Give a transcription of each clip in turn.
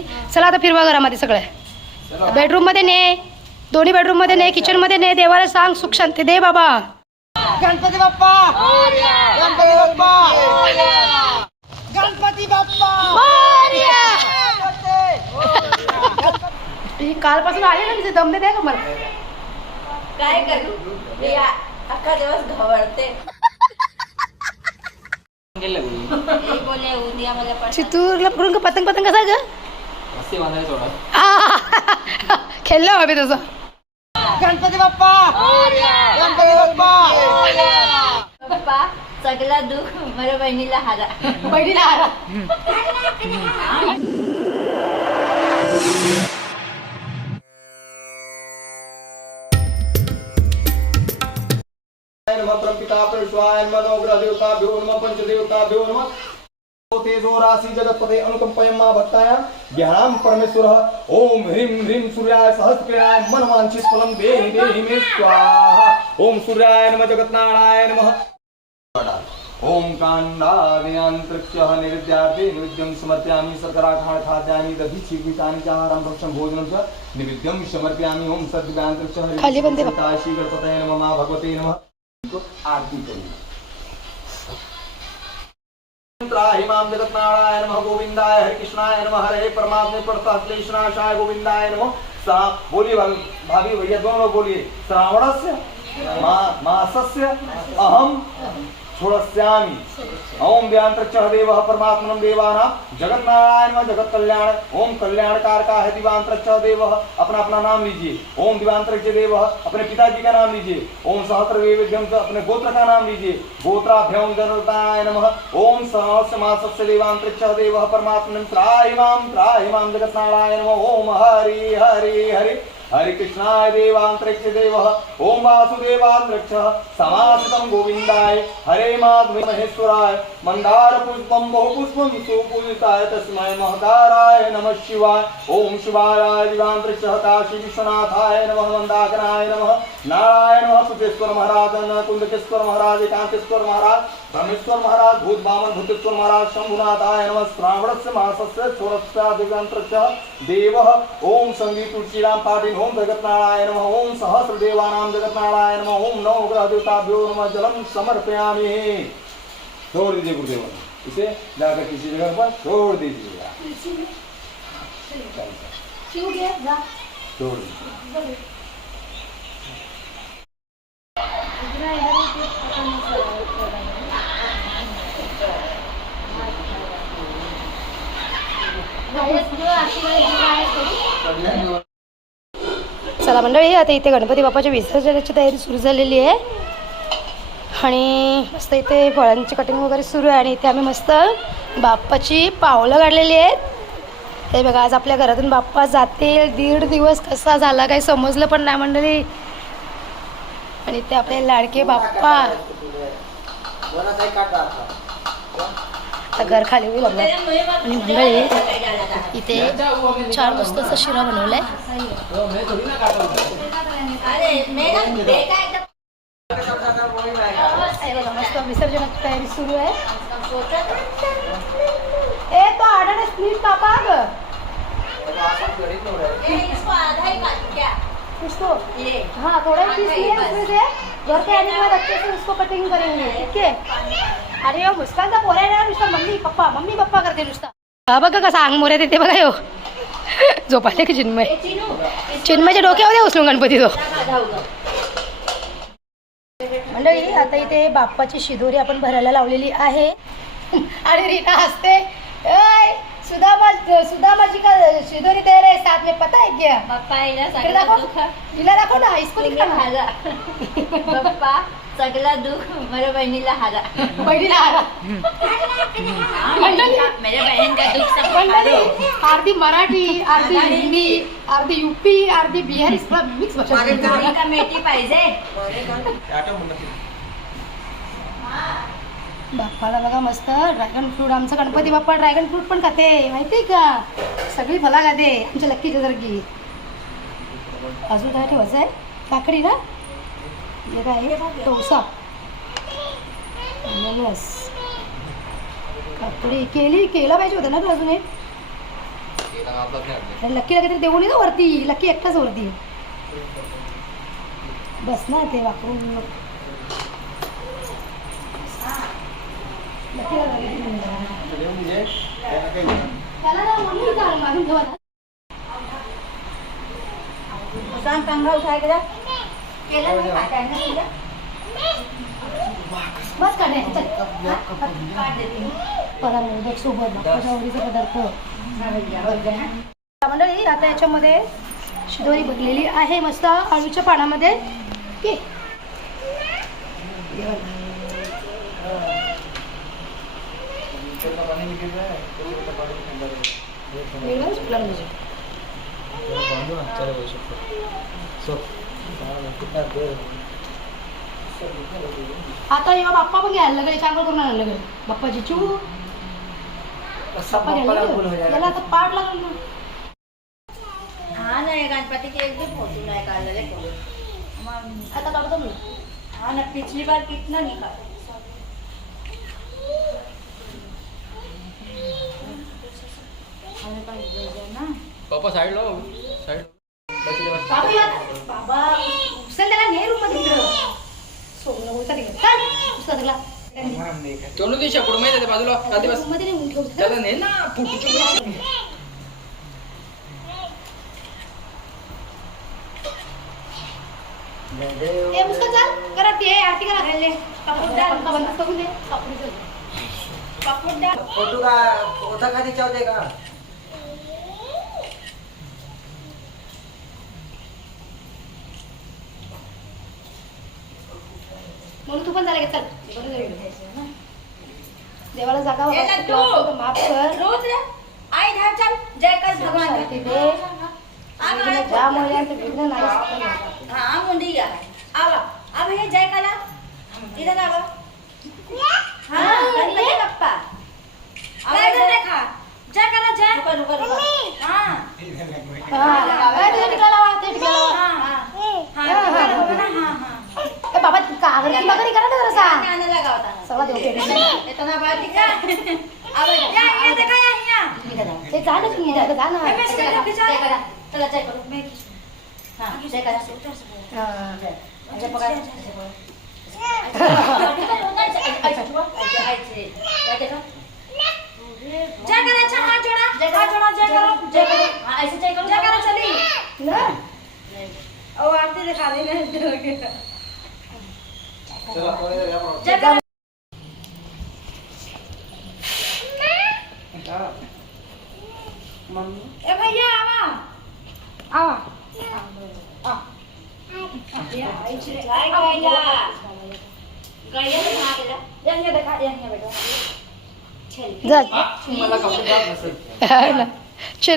चला आता फिरवा घरामध्ये सगळं. बेडरूममध्ये ने. दोन्ही बेडरूममध्ये ने किचनमध्ये ने. देवाला सांग सुख शांती दे बाबा. गणपती बाप्पा! गणपती बाप्पा! गणपती बाप्पा! ही कालपासून आली ना तिथे दमने द्या का मला काय करू? मी अख्खा दिवस घाबरते. बोले उद्या मला पण चितूरला पतंग पतंग कसा ग? मस्ती सोडा आ, खेळलो आम्ही तसं. गणपती बाप्पा! गणपती बाप्पा! पप्पा सगळं दुःख माझ्या बहिणीला हारा. बहिणीला परमपिता परमेश्वराय नमः नवग्रह देवताभ्यो नमः पंचदेवताभ्यो नमः तेजो राशि जगतपते अनुकंपयं मा भक्ताय ज्ञानं परमेश्वरः। ओम ह्रीं ह्रीं सूर्याय सहस्रक्रियाय मनवांछित फलं देहि देहि मे स्वाहा। ओम सूर्याय नमः जगन्नाराय नमः। ओम काण्डादियान्तरिक्षः निविद्यार्थे निविद्यं समर्पयामि शर्कराखाण खाद्यानि दधिक्षीकृतानि च आहारं भक्षं भोजनं च निविद्यं समर्पयामि ओम बाप्पा. श्री गणपतये नमः भगवते नमः। आरती करिए त्राहि मां जगन्नारायण नमः गोविंदाय हरे कृष्णाय नमः। हरे परमात्मे प्रताश्लेषणाशाय गोविंदाय नमो। सा बोली भाभी भाभी भैया दोनों बोलिए। श्रावणस्य? मा मासस्य? अहम? छोड़स्यामि ओम व्यांतरक्षः देवः परमात्मनं देवानां। जगन्नारायण व जगत कल्याण ओम कल्याणकार का है दिवांतरक्षः देवः। अपना अपना नाम लीजिए। ओम दिवांतरक्ष देवः। अपने पिताजी का नाम लीजिए। ओम सहस्र वैविध्यम से अपने गोत्र का नाम लीजिए। गोत्राभ्यम जनताय नमः। ओम सहस्र मासस्य देवांतरिक्षः देवः परमात्मनं त्राहिमां त्राहिमां जगन्नारायण नमः। ओम हरि हरि हरि। हरे कृष्णाय देवांतरिक्ष देवः ओम वासुदेवान्तरिक्ष समासितम गोविन्दाय हरे माधवे महेश्वराय मंदार पुष्पम बहु पुष्पं सुपूजिताय तस्मै महदाराय नमः शिवाय ओम शिवाय दिवान्तरिक्ष काशी विश्वनाथाय नमः मन्दाकराय नमः नारायण नमः सुकेश्वर महाराज कुंदकेश्वर महाराज एकांतेश्वर महाराज रामेश्वर महाराज भूत बामन भूतेश्वर महाराज शंभुनाथाय नमः श्रावणस्य मासस्य षोडशः दिव्यंतरस्य देवः ओम संगीत तुलसीराम पाटिल ओम जगन्नारायण नमः ओम सहस्र देवानां जगन्नारायण नमः ओम नौ ग्रह देवताभ्यो नमः जलम समर्पयामि। छोड़ दीजिए गुरुदेव। इसे जाकर किसी जगह पर छोड़ दीजिएगा छोड़ दीजिए। चला मंडळी आता इथे गणपती बाप्पाच्या विसर्जनाची तयारी सुरू झालेली आहे. आणि मस्त इथे फळांची कटिंग वगैरे सुरू आहे आणि इथे आम्ही मस्त बाप्पाची पावलं काढलेली आहेत. हे बघा आज आपल्या घरातून बाप्पा जातील. दीड दिवस कसा झाला काही समजलं पण नाही मंडळी. आणि इथे आपले लाडके बाप्पा. असा घर खाली होईल आणि मंडळी इथे छान मस्त असा शिरा बनवलाय. मस्त विसर्जनाची तयारी सुरू आहे. ए तो आडाने स्लीप कापा ग उसको हाँ थोड़ा ही पीस उसमें से घर के आने के बाद अच्छे से उसको कटिंग करेंगे ठीक है अरे वो मुस्कानचा पोरा ना नुसता. मम्मी पप्पा मम्मी पप्पा करते नुसता. हा बघा कसा अंग मोऱ्या देते बघा यो. झोपाले की चिन्मय? चिन्मयच्या डोक्यावर उचलून गणपती तो. मंडळी आता इथे बाप्पाची शिदोरी आपण भरायला लावलेली आहे. आणि रीना हसते. "ओय, सुदामा सुदामाची का शिदोरी तयार आहे साथ में पता है क्या? पप्पा हिला दाखव. दुःख तिला दाखव ना इसको सगळं दुःख माझ्या बहिणीला हारा. बहिणीला आला मंडळी माझ्या बहीण का दुःख सब मंडळी. हारो अर्धी मराठी अर्धी हिंदी अर्धी युपी अर्धी बिहारी सगळं मिक्स भाषा बहिणी का मेटी पाहिजे. बाप्पाला बघा मस्त ड्रॅगन फ्रूट आमचं गणपती बाप्पा ड्रॅगन फ्रूट पण खाते माहिती का? सगळी फला खाते आमच्या लक्कीच्या सारखी अजून काय ठेवायचं आहे काकडी ना? हे काय डोसा अननस काकडी केली केलं पाहिजे होतं ना ग अजून एक अरे लक्कीला काहीतरी देऊन येतो वरती लक्की एकटाच वरती बस ना ते वापरून. सांग कंगाल काय केलं केलं नाही? बस का चल. काढ. पदार्थ मोदक सोबत पदार्थ. मंडळी आता याच्यामध्ये शिदोरी बघलेली आहे. मस्त आळूच्या पानामध्ये. घे. वेगळं सुटलं म्हणजे. आता जेव्हा बाप्पा पण घ्यायला लागले चांगलं करून आणायला लागले. बाप्पाची चू. बाप्पा घ्यायला लागले. याला आता पाड लागल ना हा नाही गणपतीचे एक भी फोटो नाही काढलेले मग आता काढतो मी हा ना पिछली बार कितना निकाल ना पापा साईड लो साईड. बाबा या- बाबा चल त्याला ने रूममध्ये इकडं. सोडू नको चल इकडं. चल उचला त्याला. चोलू दे शेपूट माहिती आहे बाजूला आधी बस रूममध्ये नेऊन ठेव. त्याला ने ना फुटू ए, मुस्कान चल. करा ते आरती करा कापूर द्या. पंखा बंद करून दे. कापूर दे. पापड द्या फोटो का होता का त्याच्यावर का म्हणून तू पण झाला चल. देवाला जागा माफ कर. रोज आई चल. जय कर भगवान. दे. नाही. हाँ मुंडी है आवा अब ये जय कला. इधर आवा हाँ गणपति बप्पा. आवा इधर देखा जय कला जय. रुको हाँ. हा. ते टिकला ते टिकला. हाँ हाँ. हाँ हाँ हाँ. ए, बाबा कागदी वगैरे करा ना जरासा. आने लगा होता ना सगळा देव पेटला. इतना बात दिखा अब या ये देखा या? यहाँ ते जा. ना तुम्ही. जा जा ना. ए, करा. करो हाँ करा हा. करो. करो. हाँ करो. करो ना?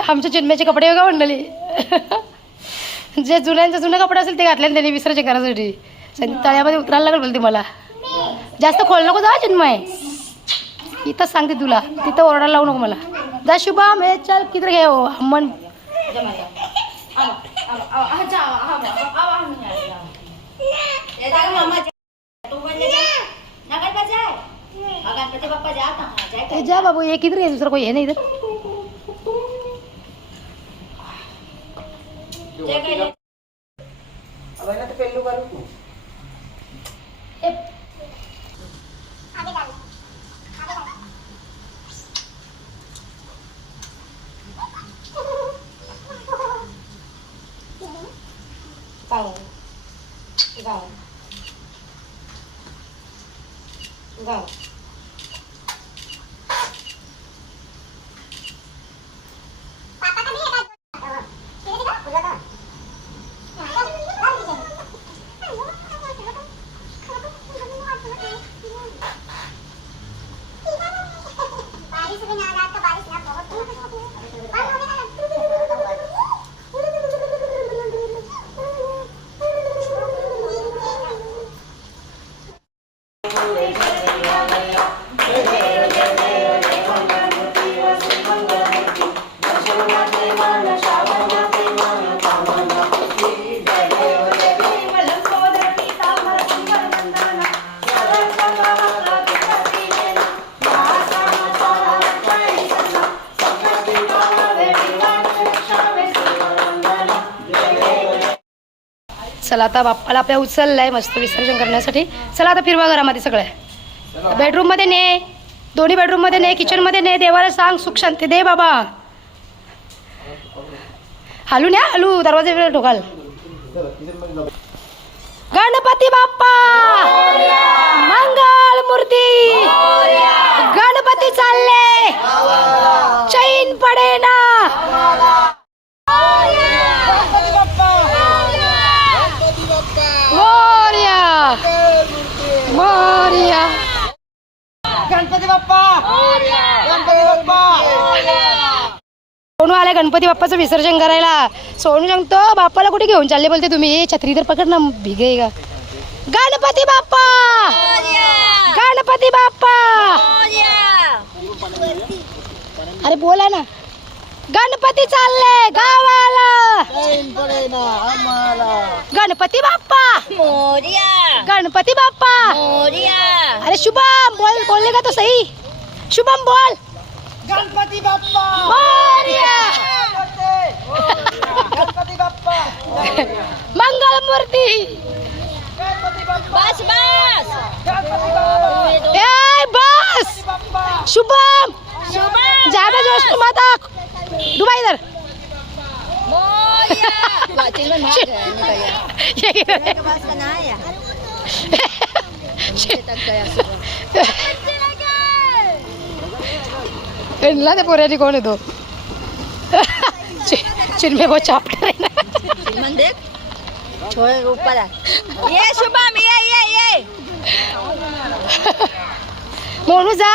आमच्या चिन्मयाचे कपडे बघा मंडळी जे जुन्यांचे जुने कपडे असेल ते घातले त्यांनी विसरायचे करायसाठी सं- तळ्यामध्ये उतरायला लागल बोलते मला. जास्त खोल नको जा चिन्मय. इथंच सांगते तुला. तिथं ओरडायला लावू नको मला. जा शुभम हे चल किती घे हो अम्मन जमाया आवा आवा आवा आ जा आवा आवा आवा हम नहीं आएगा ये दादा मामा जा तू बोल ले जा नगर पर जाए गणपति बप्पा जा कहाँ जाए ए, जा बाबू ये किधर है दूसरा कोई है नहीं इधर जय गैया अब ना तो पेल्लू करू ए, गाव गाव गाव जय चला आता बाप्पाला आपल्या उचललाय मस्त विसर्जन करण्यासाठी. चला आता फिरवा घरामध्ये सगळं. बेडरूममध्ये ने दोन्ही बेडरूममध्ये ने किचनमध्ये ने देवाला सांग सुख शांती दे बाबा. हलू न्या हलू दरवाजे ठोकाल गणपती बाप्पा! मंगल मूर्ती! गणपती चालले! चैन पडे ना मोर्या मोर्या गणपती बाप्पा गणपती बाप्पा सोनू आले गणपती बाप्पाचं विसर्जन करायला. सोनू सांगतो बाप्पाला कुठे घेऊन चालले बोलते तुम्ही? छत्री तर पकड ना भिगे का गणपती बाप्पा! गणपती बाप्पा! अरे बोला ना. गणपती चालले गावाला. गणपती बाप्पा. मोरिया. गणपती बाप्पा. मोरिया. अरे शुभम बोल बोलने का तो सही शुभम बोल. गणपती बाप्पा. मोरया! गणपती बाप्पा. मंगल मूर्ती. बस बस. गणपती बाप्पा. ए बस. बाप्पा. शुभम. शुभम. ज्यादा जोश मत. आ डूबा इधर ये. गिर के पास का ना आया नीचे तक गया सुबह इनला ते पोऱ्याने कोण येतो? चिन्मे बहुत चापटर आहे ना. ये शुभम ये ये ये. मोनू जा.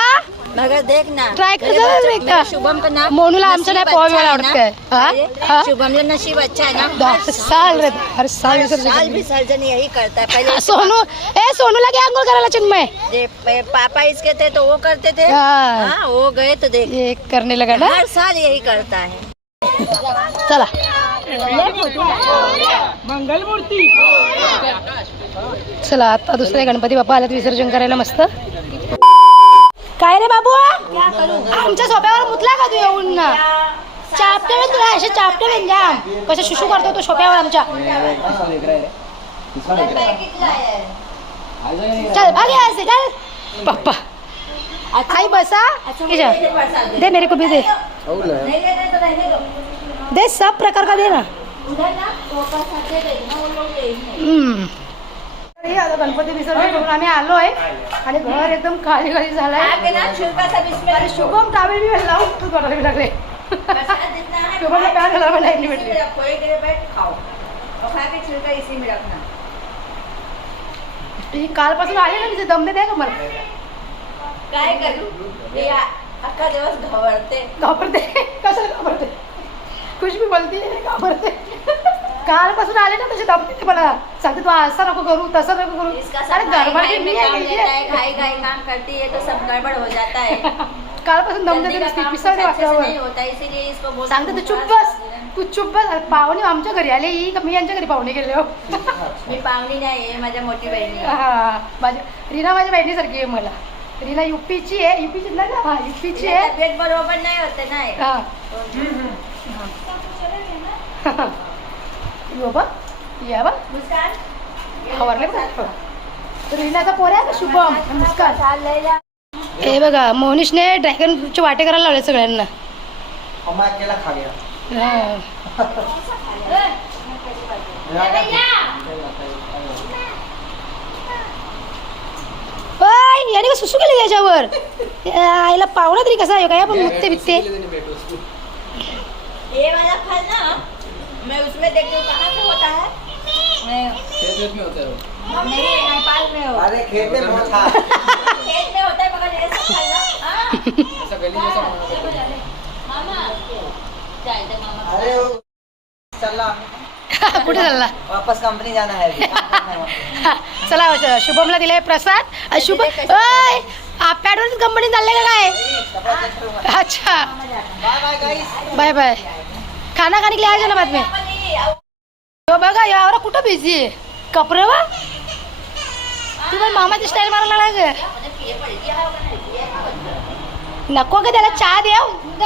मगर देख ना Try कर. मेरे शुभम का नाम मोनूला आमचं नसीब नाही पोहा है आवडत? काय? हा? हा? शुभमला नसीब अच्छा है ना? साल हर साल हर साल विसर्जन विसर्जन यही करता है। पहले सोनू ए सोनूला घे आंघोळ करायला चिन्मय। प- पापा इसके थे तो वो करते थे। हाँ। हाँ वो गए तो देख। ये करने लगा ना? हर साल यही करता है। चला। चला आता दुसरे गणपती बाप्पा आल्यात विसर्जन करायला मस्त. काय रे बाबू? आमच्या सोप्यावर मुतला का तू येऊन? ना चापटे वेळ तुला असे चापटे वेळ जाम कसे शुशू करतो तो सोप्यावर आमच्या. चल भागे यहाँ से चल. पापा आई बसा. दे मेरे को भी दो. दे सब प्रकार का दे ना. पास आते गणपती विसर्जन करून आम्ही आलोय. आणि घर एकदम खाली खाली झालंय. शुभम टावेल बी लावून तू करायला लागले. शुभमला प्यार घालायला मला नाही भेटली में में ही कालपासून आली ना तिथे दम द्या का मला. काय करू? अख्खा दिवस घाबरते. घाबरते. कसं घाबरते? खुश बी बोलते घाबरते. कालपासून आले ना तसे दम देते मला सांगते तू असं नको करू तसं नको करू. अरे गडबड घाई में काम है घाई घाई करती है तो सब गड़बड़ हो जाता है. कालपासून दम जल्दी देते का नुसती काम पिसाळते कुछ अच्छे से वाकल्यावर नहीं होता इसीलिए इसको बोलते सांगते तू चुप बस. तू चुप बस. पाहुणे आमच्या घरी आले ही का मी यांच्या घरी पाहुणे गेले हो. मी पाहुणी नाही आहे माझ्या मोठी बहिणी. हा माझ्या रीना माझ्या बहिणीसारखी आहे मला. रीना युपीची आहे युपीची ना का? हा युपीची आहे. बरोबर नाही होते नाही. हा. यो बा या बा. मुस्कान आवरले बघ. तर रीनाचा पोर आहे ना शुभम. नमस्कार. चाललेला हे बघा मोनिशने ड्रॅगन फ्रूटचे वाटे करायला लावले सगळ्यांना. हा. याने का सुसू केली त्याच्यावर? या, आईला पाहुणा तरी कसा आहे? काय आपण मुत्ते बित्ते ये वाला फल ना. मैं उसमें देखती हूँ कहाँ पे होता है? मैं नहीं नेपाल में हो। अरे खेत में बहुत था। खेत में होता है मगर ये सब फल ना हाँ। मामा। जायचं मामा अरे वो चल रहा कुठे चालला वापस कंपनी जाना है अभी। काम करना है वहाँ। चला शुभमला दिलाय प्रसाद। अ, शुभ ओय आपल्यावरच कंपनी चालले का काय कपड़ा चेक करूंगा अच्छा। Bye bye guys bye bye. खाना खाने के लिए आया ना बाद में। तो बघा यावर कुठं बिझी आहे कपड्यावर तू पण मामाची स्टाईल मारायला लागे नको का त्याला चहा द्या.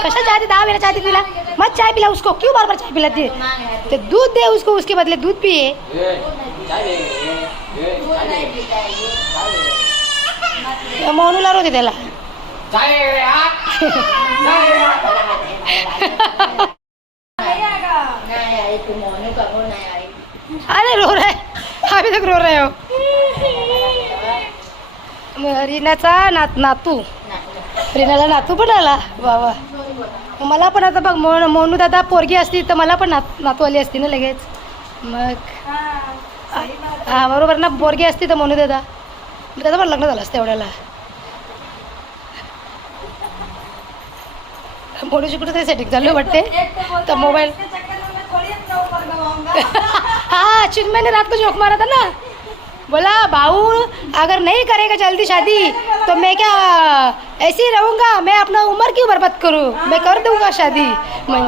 कशा चहा दे? दहा वेळा चहा दे तिला मग चाय पिला उसको. क्यों बार बार चाय पिलाती है तो दूध दे उसको उसके बदले दूध पिए मोनूला रोते त्याला. मोनू का अरे रो रहे अभी तक रो रहे हो मग रीनाचा नात नातू. रीनाला नातू पण आला वा. वा मला पण आता बघ मोन मोनू दादा पोरगी असती तर मला पण नात नातू आली असती ना लगेच. मग हा बरोबर ना पोरगी असती तर मोनू दादा. दादा पण लग्न झालं असतं एवढ्याला. मोनूची कुठं तरी सेटिंग चालू वाटते. तर मोबाईल हाँ चिन्मय ने रात को जोक मारा था ना। बोला भाऊ अगर नहीं करेगा जल्दी शादी तो मैं क्या ऐसे ही रहूंगा? मैं अपना उम्र क्यों बर्बाद करूँ? मैं कर दूंगा शादी। मैं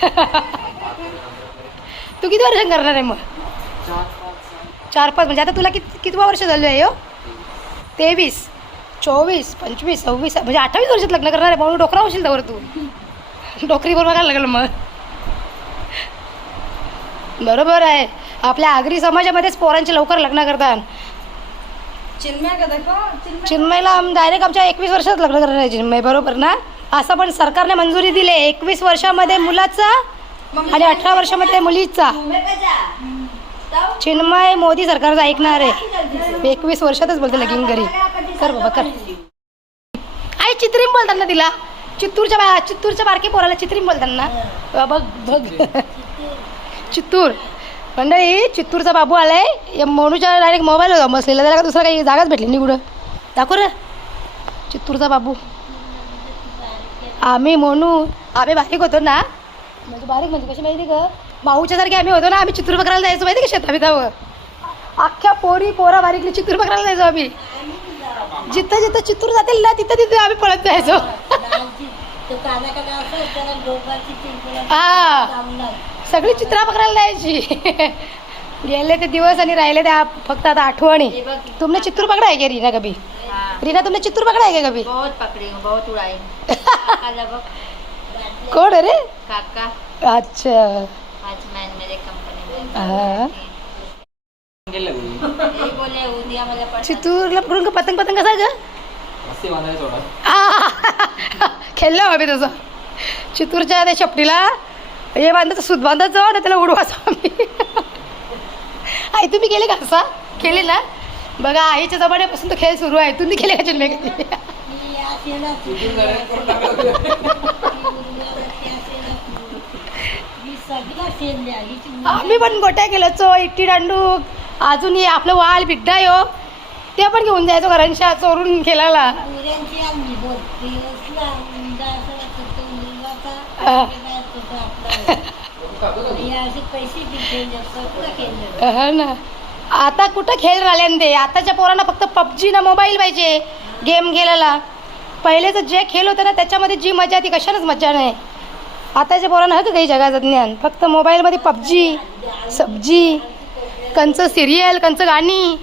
तू किती वर्ष करणार आहे मग? चार पाच म्हणजे आता तुला किती कितवा वर्ष झालं आहे हो? तेवीस चोवीस पंचवीस सव्वीस म्हणजे अठ्ठावीस वर्षात लग्न करणार आहे म्हणून डोकरा होशील त्यावर तू. डोकरी बरोबर काय लागलं मग. बरोबर आहे. आपल्या आगरी समाजामध्येच पोरांचे लवकर लग्न करतात. चिन्मयला डायरेक्ट आमच्या एकवीस वर्षात लग्न करणार आहे चिन्मय बरोबर ना? असं पण सरकारने मंजुरी दिली एकवीस वर्षामध्ये मुलाचा आणि अठरा वर्षामध्ये मुलीचा. चिन्मय मोदी सरकारचं ऐकणार आहे. एकवीस वर्षातच बोलते लगीन घरी. कर बाबा कर. आई चित्रीम बोलतात ना तिला? चित्तूरच्या बा चित्तूरच्या बारके पोराला चित्रीम बोलतात ना? अ, बघ बघ. चित्तूर. मंडळी चित्तूरचा बाबू आलाय. या मोनूच्या डायरेक्ट मोबाईल होता बसलेला. त्याला का दुसरा काही जागाच भेटली नाही कुठं. दाखव रे. चित्तूरचा बाबू. आम्ही मोनू आम्ही बारीक होतो ना. म्हणजे बारीक म्हणजे कशी माहिती का भाऊच्या सारखे आम्ही होतो ना आम्ही चित्तूर पकडायला जायचो माहिती का शेता बितावर अख्ख्या पोरी पोरा बारीकली चित्तूर पकडायला जायचो आम्ही. जिथं जिथं चित्तूर जातील ना तिथं तिथं आम्ही पळत जायचो. हा. सगळी चित्रा पकडायला जायची. गेले ते दिवस आणि राहिले ते आप- फक्त आता आठवणी. तुमने चित्तूर पकडा है क्या रीना कभी? रीना तुमने चित्तूर पकडा है क्या कभी? बहुत पकड़ी हूँ बहुत उड़ाई हूँ. काका जब कोण रे? काका. अच्छा. वॉचमॅन मेरे कंपनी में. यही बोले उद्या मला पटकन चित्तूरला पकडून का पतंग पतंग कसा ग खेळलो आम्ही तसं. चित्तूरच्या त्या चपटीला हे बांधायचं सूत बांधायचं आणि त्याला उडवायचं आम्ही आई तुम्ही केले का असा? केले ना. बघा आईच्या जमान्यापासून तो खेळ सुरू आहे. तुम्ही केले का कधी आम्ही पण गोट्या केलं इट्टी दांडूक. अजून हे आपलं वाल बिड्डा यो. ते पण घेऊन जायचो घरांच्या चोरून खेळायला. हा ना. आता कुठं खेळ राहिले ते? आताच्या पोरांना फक्त पबजी ना मोबाईल पाहिजे. गेम खेळायला. पहिलेचं जे खेळ होतं ना त्याच्यामध्ये जी मजा ती कशालाच मजा नाही. आताच्या पोरांना हं का काही जगाचं ज्ञान? फक्त मोबाईलमध्ये पबजी सब्जी कंचं सिरियल कंचं गाणी.